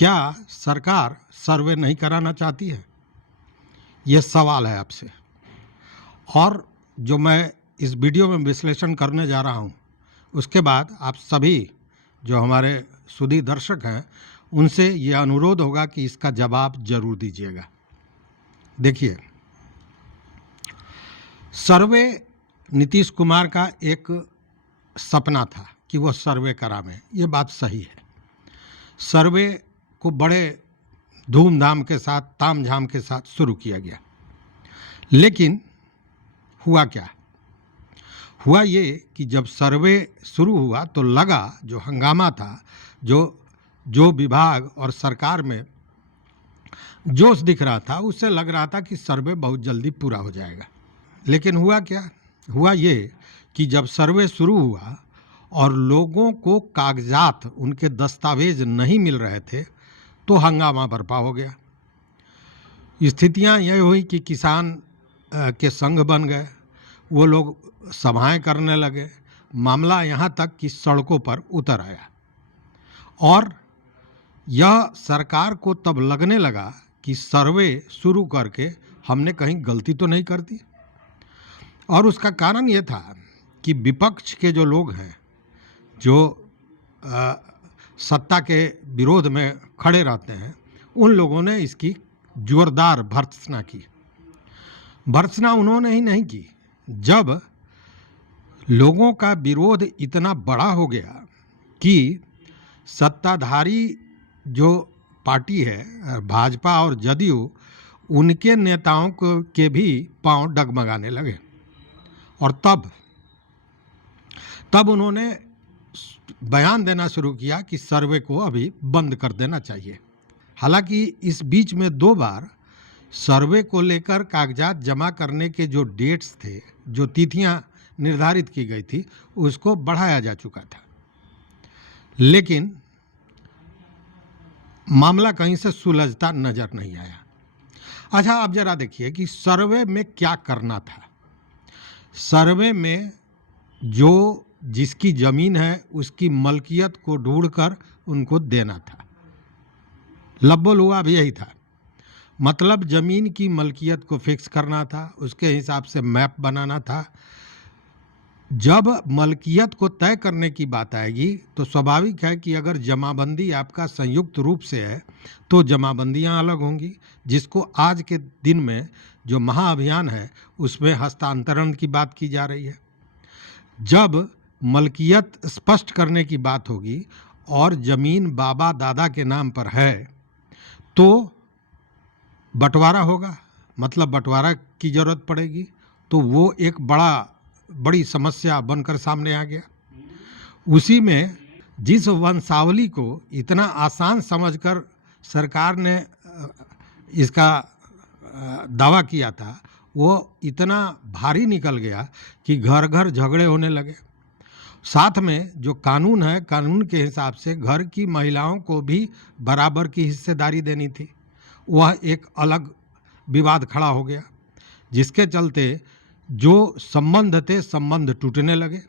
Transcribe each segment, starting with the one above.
क्या सरकार सर्वे नहीं कराना चाहती है? ये सवाल है आपसे। और जो मैं इस वीडियो में विश्लेषण करने जा रहा हूँ, उसके बाद आप सभी जो हमारे सुधी दर्शक हैं, उनसे ये अनुरोध होगा कि इसका जवाब जरूर दीजिएगा। देखिए, सर्वे नीतीश कुमार का एक सपना था कि वह सर्वे करावें। ये बात सही है। सर्वे को बड़े धूमधाम के साथ, तामझाम के साथ शुरू किया गया, लेकिन हुआ क्या? हुआ ये कि जब सर्वे शुरू हुआ तो लगा, जो हंगामा था, जो विभाग और सरकार में जोश दिख रहा था, उससे लग रहा था कि सर्वे बहुत जल्दी पूरा हो जाएगा। लेकिन हुआ क्या? हुआ ये कि जब सर्वे शुरू हुआ और लोगों को कागजात, उनके दस्तावेज नहीं मिल रहे थे, तो हंगामा बरपा हो गया। स्थितियां यह हुई कि किसान के संघ बन गए, वो लोग सभाएं करने लगे। मामला यहाँ तक कि सड़कों पर उतर आया और यह सरकार को तब लगने लगा कि सर्वे शुरू करके हमने कहीं गलती तो नहीं कर दी। और उसका कारण ये था कि विपक्ष के जो लोग हैं, जो सत्ता के विरोध में खड़े रहते हैं, उन लोगों ने इसकी जोरदार भर्त्सना की। भर्त्सना उन्होंने ही नहीं की, जब लोगों का विरोध इतना बड़ा हो गया कि सत्ताधारी जो पार्टी है, भाजपा और जदयू, उनके नेताओं के भी पांव डगमगाने लगे। और तब उन्होंने बयान देना शुरू किया कि सर्वे को अभी बंद कर देना चाहिए। हालांकि इस बीच में 2 बार सर्वे को लेकर कागजात जमा करने के जो डेट्स थे, जो तिथियां निर्धारित की गई थी, उसको बढ़ाया जा चुका था, लेकिन मामला कहीं से सुलझता नजर नहीं आया। अच्छा, अब जरा देखिए कि सर्वे में क्या करना था। सर्वे में जो जिसकी जमीन है, उसकी मलकियत को ढूंढकर उनको देना था। लब्बो लुआ भी यही था। मतलब जमीन की मलकियत को फिक्स करना था, उसके हिसाब से मैप बनाना था। जब मलकियत को तय करने की बात आएगी तो स्वाभाविक है कि अगर जमाबंदी आपका संयुक्त रूप से है तो जमाबंदियां अलग होंगी, जिसको आज के दिन में जो महाअभियान है उसमें हस्तांतरण की बात की जा रही है। जब मलकियत स्पष्ट करने की बात होगी और जमीन बाबा दादा के नाम पर है तो बंटवारा होगा, मतलब बंटवारा की जरूरत पड़ेगी। तो वो एक बड़ी समस्या बनकर सामने आ गया। उसी में जिस वंशावली को इतना आसान समझकर सरकार ने इसका दावा किया था, वो इतना भारी निकल गया कि घर घर झगड़े होने लगे। साथ में जो कानून है, कानून के हिसाब से घर की महिलाओं को भी बराबर की हिस्सेदारी देनी थी, वह एक अलग विवाद खड़ा हो गया, जिसके चलते जो संबंध थे, संबंध टूटने लगे।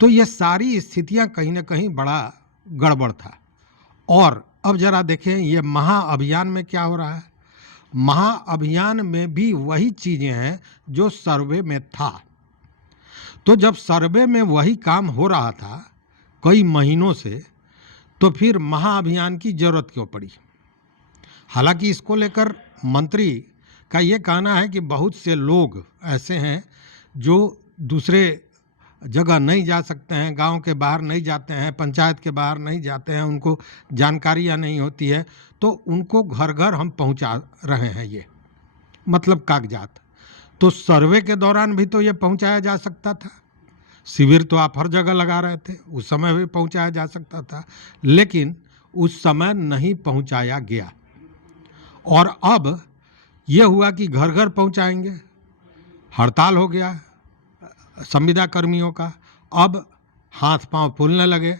तो ये सारी स्थितियां कहीं ना कहीं बड़ा गड़बड़ था। और अब जरा देखें ये महाअभियान में क्या हो रहा है। महाअभियान में भी वही चीजें हैं जो सर्वे में था। तो जब सर्वे में वही काम हो रहा था कई महीनों से, तो फिर महाअभियान की जरूरत क्यों पड़ी? हालांकि इसको लेकर मंत्री का ये कहना है कि बहुत से लोग ऐसे हैं जो दूसरे जगह नहीं जा सकते हैं, गांव के बाहर नहीं जाते हैं, पंचायत के बाहर नहीं जाते हैं, उनको जानकारियां नहीं होती है, तो उनको घर घर हम पहुंचा रहे हैं, ये मतलब कागजात। तो सर्वे के दौरान भी तो ये पहुंचाया जा सकता था। शिविर तो आप हर जगह लगा रहे थे, उस समय भी पहुंचाया जा सकता था, लेकिन उस समय नहीं पहुंचाया गया। और अब यह हुआ कि घर घर पहुंचाएंगे। हड़ताल हो गया संविदा कर्मियों का। अब हाथ पांव फूलने लगे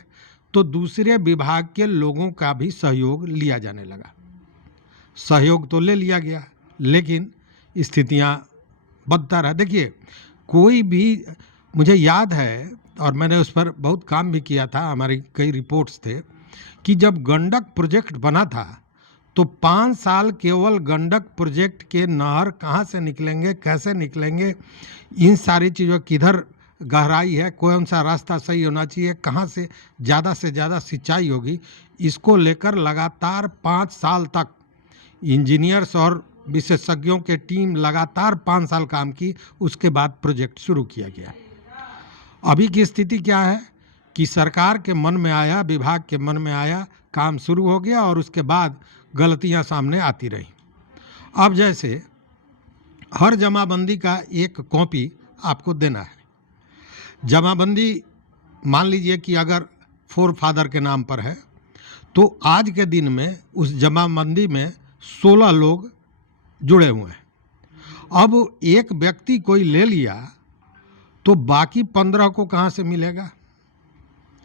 तो दूसरे विभाग के लोगों का भी सहयोग लिया जाने लगा। सहयोग तो ले लिया गया, लेकिन स्थितियां बदतर है। देखिए, कोई भी, मुझे याद है और मैंने उस पर बहुत काम भी किया था, हमारी कई रिपोर्ट्स थे कि जब गंडक प्रोजेक्ट बना था तो 5 साल केवल गंडक प्रोजेक्ट के नहर कहाँ से निकलेंगे, कैसे निकलेंगे, इन सारी चीज़ों, किधर गहराई है, कौन सा रास्ता सही होना चाहिए, कहाँ से ज़्यादा सिंचाई होगी, इसको लेकर लगातार 5 साल तक इंजीनियर्स और विशेषज्ञों के टीम लगातार 5 साल काम की। उसके बाद प्रोजेक्ट शुरू किया गया। अभी की स्थिति क्या है कि सरकार के मन में आया, विभाग के मन में आया, काम शुरू हो गया और उसके बाद गलतियां सामने आती रही। अब जैसे हर जमाबंदी का एक कॉपी आपको देना है। जमाबंदी मान लीजिए कि अगर फोर फादर के नाम पर है तो आज के दिन में उस जमाबंदी में 16 लोग जुड़े हुए हैं। अब एक व्यक्ति कोई ले लिया तो बाकी 15 को कहाँ से मिलेगा?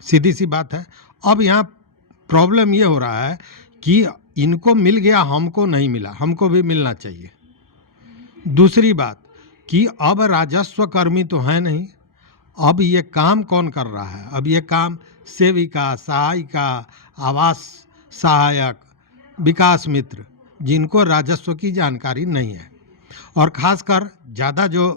सीधी सी बात है। अब यहाँ प्रॉब्लम ये हो रहा है कि इनको मिल गया, हमको नहीं मिला, हमको भी मिलना चाहिए। दूसरी बात कि अब राजस्व कर्मी तो है नहीं, अब ये काम कौन कर रहा है? अब ये काम सेविका, सहायिका, आवास सहायक, विकास मित्र, जिनको राजस्व की जानकारी नहीं है, और ख़ासकर ज़्यादा जो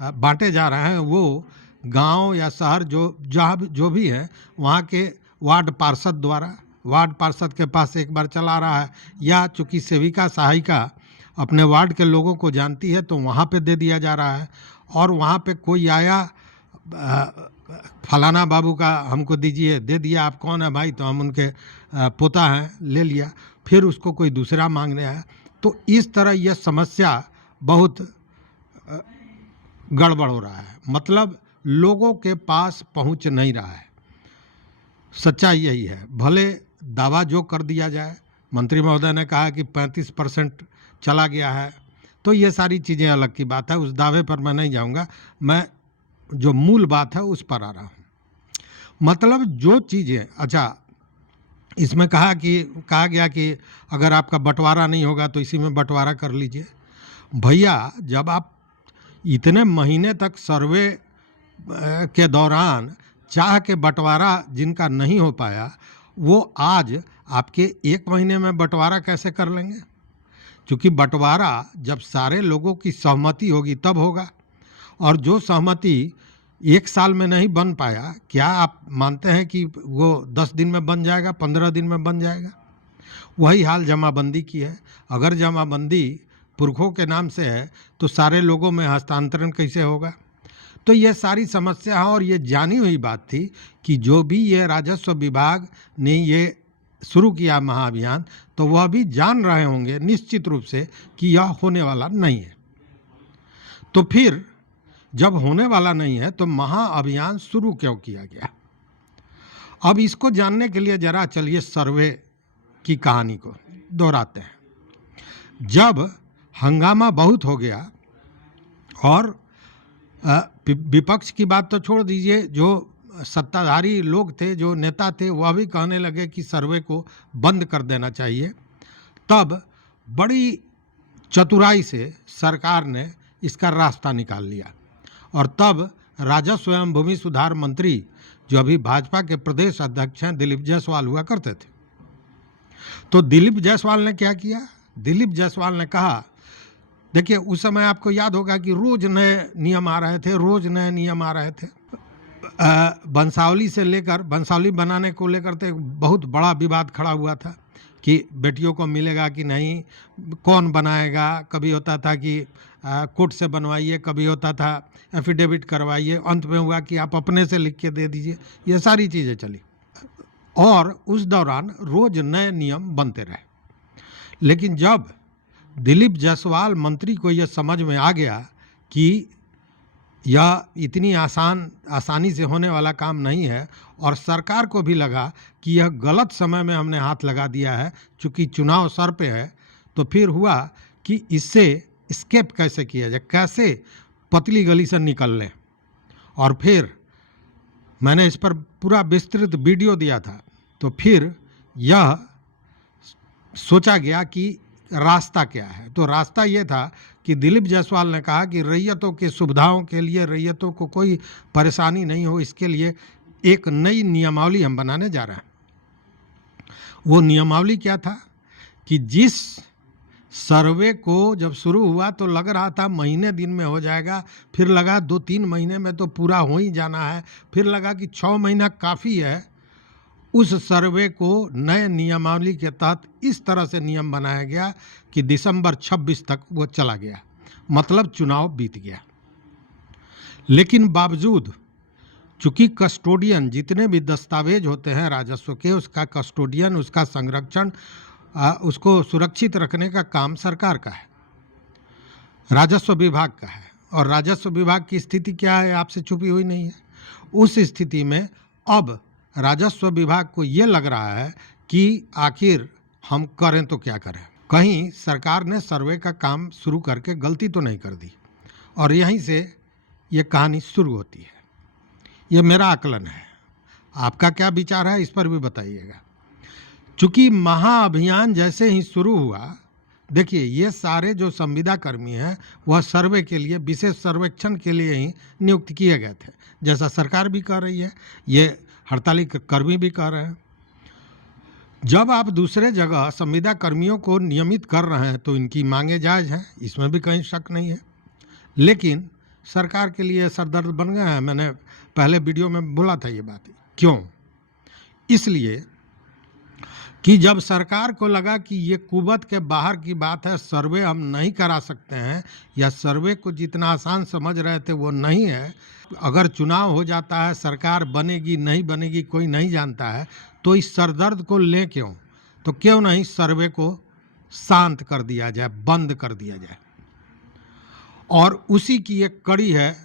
बांटे जा रहे हैं वो गांव या शहर जो भी है वहाँ के वार्ड पार्षद द्वारा, वार्ड पार्षद के पास एक बार चला रहा है, या चूँकि सेविका सहायिका अपने वार्ड के लोगों को जानती है तो वहाँ पे दे दिया जा रहा है। और वहाँ पे कोई आया, फलाना बाबू का हमको दीजिए, दे दिया, आप कौन है भाई? तो हम उनके पोता हैं, ले लिया। फिर उसको कोई दूसरा मांगने आया। तो इस तरह यह समस्या बहुत गड़बड़ हो रहा है, मतलब लोगों के पास पहुंच नहीं रहा है। सच्चाई यही है। भले दावा जो कर दिया जाए, मंत्री महोदय ने कहा कि 35% चला गया है, तो ये सारी चीज़ें अलग की बात है, उस दावे पर मैं नहीं जाऊंगा। मैं जो मूल बात है उस पर आ रहा हूँ। मतलब जो चीज़ें, अच्छा, इसमें कहा गया कि अगर आपका बंटवारा नहीं होगा तो इसी में बंटवारा कर लीजिए। भैया, जब आप इतने महीने तक सर्वे के दौरान चाह के बंटवारा जिनका नहीं हो पाया, वो आज आपके 1 महीने में बंटवारा कैसे कर लेंगे? क्योंकि बंटवारा जब सारे लोगों की सहमति होगी तब होगा, और जो सहमति 1 साल में नहीं बन पाया, क्या आप मानते हैं कि वो 10 दिन में बन जाएगा, 15 दिन में बन जाएगा? वही हाल जमाबंदी की है। अगर जमाबंदी पुरखों के नाम से है तो सारे लोगों में हस्तांतरण कैसे होगा? तो ये सारी समस्या है, और ये जानी हुई बात थी कि जो भी ये राजस्व विभाग ने ये शुरू किया महाअभियान, तो वह भी जान रहे होंगे निश्चित रूप से कि यह होने वाला नहीं है। तो फिर जब होने वाला नहीं है तो महाअभियान शुरू क्यों किया गया? अब इसको जानने के लिए जरा चलिए सर्वे की कहानी को दोहराते हैं। जब हंगामा बहुत हो गया और विपक्ष की बात तो छोड़ दीजिए, जो सत्ताधारी लोग थे, जो नेता थे, वह भी कहने लगे कि सर्वे को बंद कर देना चाहिए, तब बड़ी चतुराई से सरकार ने इसका रास्ता निकाल लिया। और तब राजस्व एवं भूमि सुधार मंत्री, जो अभी भाजपा के प्रदेश अध्यक्ष हैं, दिलीप जायसवाल हुआ करते थे। तो दिलीप जायसवाल ने क्या किया? दिलीप जायसवाल ने कहा, देखिए उस समय आपको याद होगा कि रोज नए नियम आ रहे थे, वंशावली से लेकर, वंशावली बनाने को लेकर तो एक बहुत बड़ा विवाद खड़ा हुआ था कि बेटियों को मिलेगा कि नहीं, कौन बनाएगा। कभी होता था कि कोर्ट से बनवाइए, कभी होता था एफिडेविट करवाइए, अंत में हुआ कि आप अपने से लिख के दे दीजिए। ये सारी चीज़ें चली और उस दौरान रोज नए नियम बनते रहे। लेकिन जब दिलीप जायसवाल मंत्री को यह समझ में आ गया कि यह इतनी आसानी से होने वाला काम नहीं है, और सरकार को भी लगा कि यह गलत समय में हमने हाथ लगा दिया है, चूँकि चुनाव सर पे है, तो फिर हुआ कि इससे स्केप कैसे किया जाए, कैसे पतली गली से निकल लें। और फिर मैंने इस पर पूरा विस्तृत वीडियो दिया था। तो फिर यह सोचा गया कि रास्ता क्या है। तो रास्ता ये था कि दिलीप जायसवाल ने कहा कि रैयतों की सुविधाओं के लिए, रैयतों को कोई परेशानी नहीं हो, इसके लिए एक नई नियमावली हम बनाने जा रहे हैं। वो नियमावली क्या था कि जिस सर्वे को जब शुरू हुआ तो लग रहा था महीने दिन में हो जाएगा, फिर लगा 2-3 महीने में तो पूरा हो ही जाना है, फिर लगा कि 6 महीना काफ़ी है। उस सर्वे को नए नियमावली के तहत इस तरह से नियम बनाया गया कि दिसंबर 26 तक वो चला गया, मतलब चुनाव बीत गया। लेकिन बावजूद चूंकि कस्टोडियन जितने भी दस्तावेज होते हैं राजस्व के, उसका कस्टोडियन, उसका संरक्षण, उसको सुरक्षित रखने का काम सरकार का है, राजस्व विभाग का है। और राजस्व विभाग की स्थिति क्या है आपसे छुपी हुई नहीं है। उस स्थिति में अब राजस्व विभाग को ये लग रहा है कि आखिर हम करें तो क्या करें, कहीं सरकार ने सर्वे का काम शुरू करके गलती तो नहीं कर दी। और यहीं से ये कहानी शुरू होती है। ये मेरा आकलन है, आपका क्या विचार है इस पर भी बताइएगा। चूंकि महाअभियान जैसे ही शुरू हुआ, देखिए ये सारे जो संविदा कर्मी हैं वह सर्वे के लिए, विशेष सर्वेक्षण के लिए ही नियुक्त किए गए थे, जैसा सरकार भी कर रही है, ये हड़ताली कर्मी भी कर रहे हैं। जब आप दूसरे जगह संविदा कर्मियों को नियमित कर रहे हैं तो इनकी मांगे जायज़ हैं, इसमें भी कहीं शक नहीं है। लेकिन सरकार के लिए सरदर्द बन गए हैं। मैंने पहले वीडियो में बोला था ये बात। क्यों? इसलिए कि जब सरकार को लगा कि ये कुवत के बाहर की बात है, सर्वे हम नहीं करा सकते हैं, या सर्वे को जितना आसान समझ रहे थे वो नहीं है, अगर चुनाव हो जाता है, सरकार बनेगी नहीं बनेगी कोई नहीं जानता है, तो इस सरदर्द को ले क्यों, तो क्यों नहीं सर्वे को शांत कर दिया जाए, बंद कर दिया जाए। और उसी की एक कड़ी है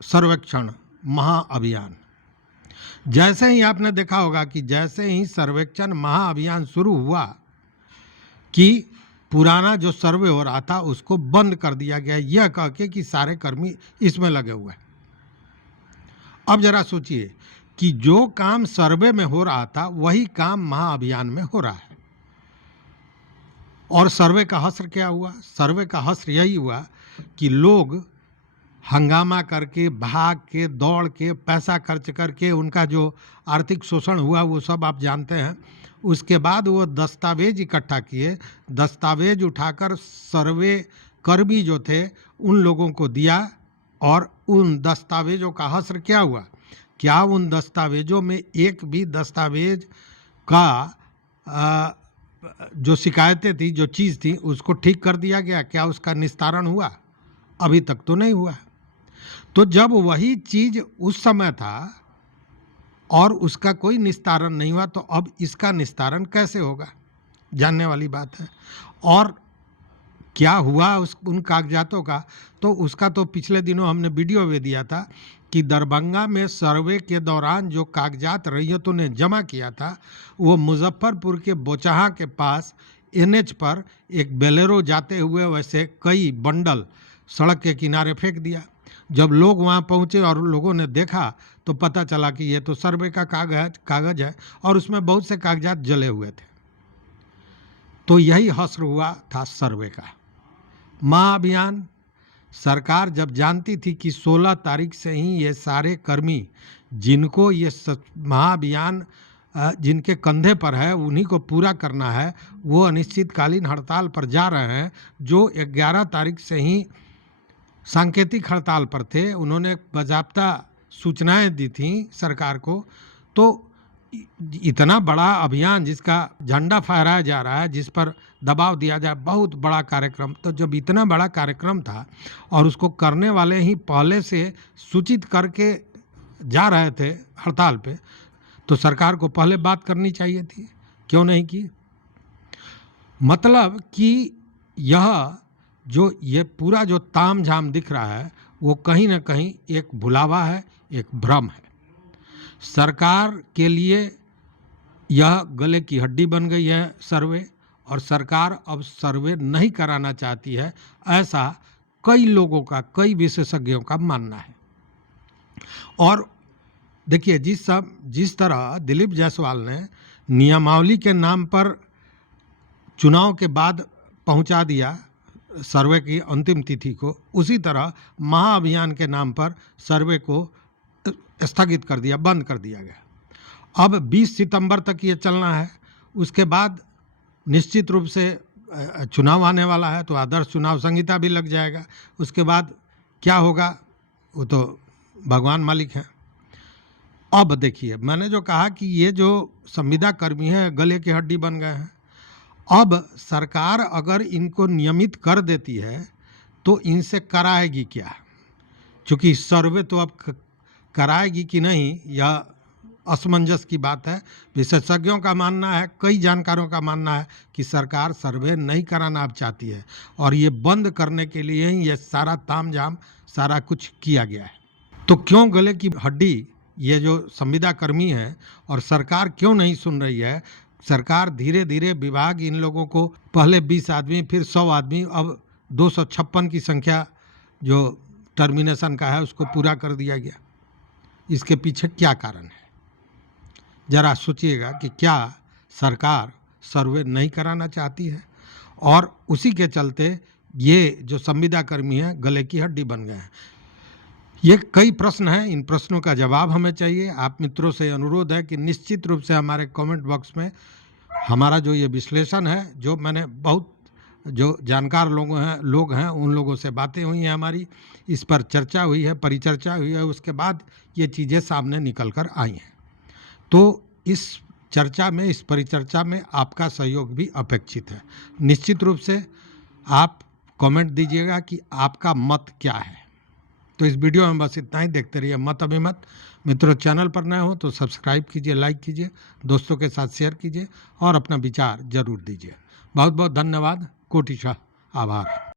सर्वेक्षण महाअभियान। जैसे ही आपने देखा होगा कि जैसे ही सर्वेक्षण महाअभियान शुरू हुआ कि पुराना जो सर्वे हो रहा था उसको बंद कर दिया गया, यह कह के कि सारे कर्मी इसमें लगे हुए हैं। अब जरा सोचिए कि जो काम सर्वे में हो रहा था वही काम महाअभियान में हो रहा है। और सर्वे का हश्र क्या हुआ? सर्वे का हश्र यही हुआ कि लोग हंगामा करके, भाग के, दौड़ के, पैसा खर्च करके, उनका जो आर्थिक शोषण हुआ वो सब आप जानते हैं। उसके बाद वो दस्तावेज इकट्ठा किए, दस्तावेज उठाकर सर्वे कर्मी जो थे उन लोगों को दिया। और उन दस्तावेजों का हश्र क्या हुआ? क्या उन दस्तावेजों में एक भी दस्तावेज का जो शिकायतें थी, जो चीज़ थी, उसको ठीक कर दिया गया? क्या उसका निस्तारण हुआ? अभी तक तो नहीं हुआ। तो जब वही चीज़ उस समय था और उसका कोई निस्तारण नहीं हुआ, तो अब इसका निस्तारण कैसे होगा? जानने वाली बात है। और क्या हुआ उन कागजातों का, तो उसका तो पिछले दिनों हमने वीडियो भी दिया था कि दरभंगा में सर्वे के दौरान जो कागजात रैयतों ने जमा किया था, वो मुजफ्फरपुर के बोचहा के पास NH पर एक बेलेरो जाते हुए वैसे कई बंडल सड़क के किनारे फेंक दिया। जब लोग वहाँ पहुँचे और लोगों ने देखा तो पता चला कि ये तो सर्वे का कागज़ है और उसमें बहुत से कागजात जले हुए थे। तो यही हश्र हुआ था सर्वे का। महाअभियान सरकार जब जानती थी कि 16 तारीख से ही ये सारे कर्मी जिनको ये महाअभियान जिनके कंधे पर है उन्हीं को पूरा करना है, वो अनिश्चितकालीन हड़ताल पर जा रहे हैं, जो 11 तारीख से ही सांकेतिक हड़ताल पर थे। उन्होंने बाज़ाब्ता सूचनाएं दी थी सरकार को। तो इतना बड़ा अभियान जिसका झंडा फहराया जा रहा है, जिस पर दबाव दिया जाए, बहुत बड़ा कार्यक्रम। तो जब इतना बड़ा कार्यक्रम था और उसको करने वाले ही पहले से सूचित करके जा रहे थे हड़ताल पे, तो सरकार को पहले बात करनी चाहिए थी, क्यों नहीं की? मतलब कि ये पूरा जो तामझाम दिख रहा है वो कहीं ना कहीं एक भुलावा है, एक भ्रम है। सरकार के लिए यह गले की हड्डी बन गई है सर्वे, और सरकार अब सर्वे नहीं कराना चाहती है, ऐसा कई लोगों का, कई विशेषज्ञों का मानना है। और देखिए जिस तरह दिलीप जायसवाल ने नियमावली के नाम पर चुनाव के बाद पहुंचा दिया सर्वे की अंतिम तिथि को, उसी तरह महाअभियान के नाम पर सर्वे को स्थगित कर दिया, बंद कर दिया गया। अब 20 सितंबर तक ये चलना है। उसके बाद निश्चित रूप से चुनाव आने वाला है तो आदर्श चुनाव संहिता भी लग जाएगा। उसके बाद क्या होगा वो तो भगवान मालिक हैं। अब देखिए, मैंने जो कहा कि ये जो संविदा कर्मी हैं गले की हड्डी बन गए हैं। अब सरकार अगर इनको नियमित कर देती है तो इनसे कराएगी क्या? चूँकि सर्वे तो अब कराएगी कि नहीं यह असमंजस की बात है। विशेषज्ञों का मानना है, कई जानकारों का मानना है कि सरकार सर्वे नहीं कराना अब चाहती है और ये बंद करने के लिए ही ये सारा तामझाम सारा कुछ किया गया है। तो क्यों गले की हड्डी ये जो संविदा कर्मी है और सरकार क्यों नहीं सुन रही है? सरकार धीरे धीरे विभाग इन लोगों को पहले 20 आदमी फिर 100 आदमी अब 256 की संख्या जो टर्मिनेशन का है उसको पूरा कर दिया गया। इसके पीछे क्या कारण है? जरा सोचिएगा कि क्या सरकार सर्वे नहीं कराना चाहती है और उसी के चलते ये जो संविदा कर्मी हैं गले की हड्डी बन गए हैं। ये कई प्रश्न हैं, इन प्रश्नों का जवाब हमें चाहिए। आप मित्रों से अनुरोध है कि निश्चित रूप से हमारे कमेंट बॉक्स में हमारा जो ये विश्लेषण है, जो मैंने बहुत जो जानकार लोग हैं उन लोगों से बातें हुई हैं, हमारी इस पर चर्चा हुई है, परिचर्चा हुई है, उसके बाद ये चीज़ें सामने निकल कर आई हैं। तो इस चर्चा में, इस परिचर्चा में आपका सहयोग भी अपेक्षित है। निश्चित रूप से आप कमेंट दीजिएगा कि आपका मत क्या है। तो इस वीडियो में बस इतना ही। देखते रहिए मत अभिमत। मित्रों, चैनल पर नए हो तो सब्सक्राइब कीजिए, लाइक कीजिए, दोस्तों के साथ शेयर कीजिए और अपना विचार जरूर दीजिए। बहुत बहुत धन्यवाद, कोटिशः आभार।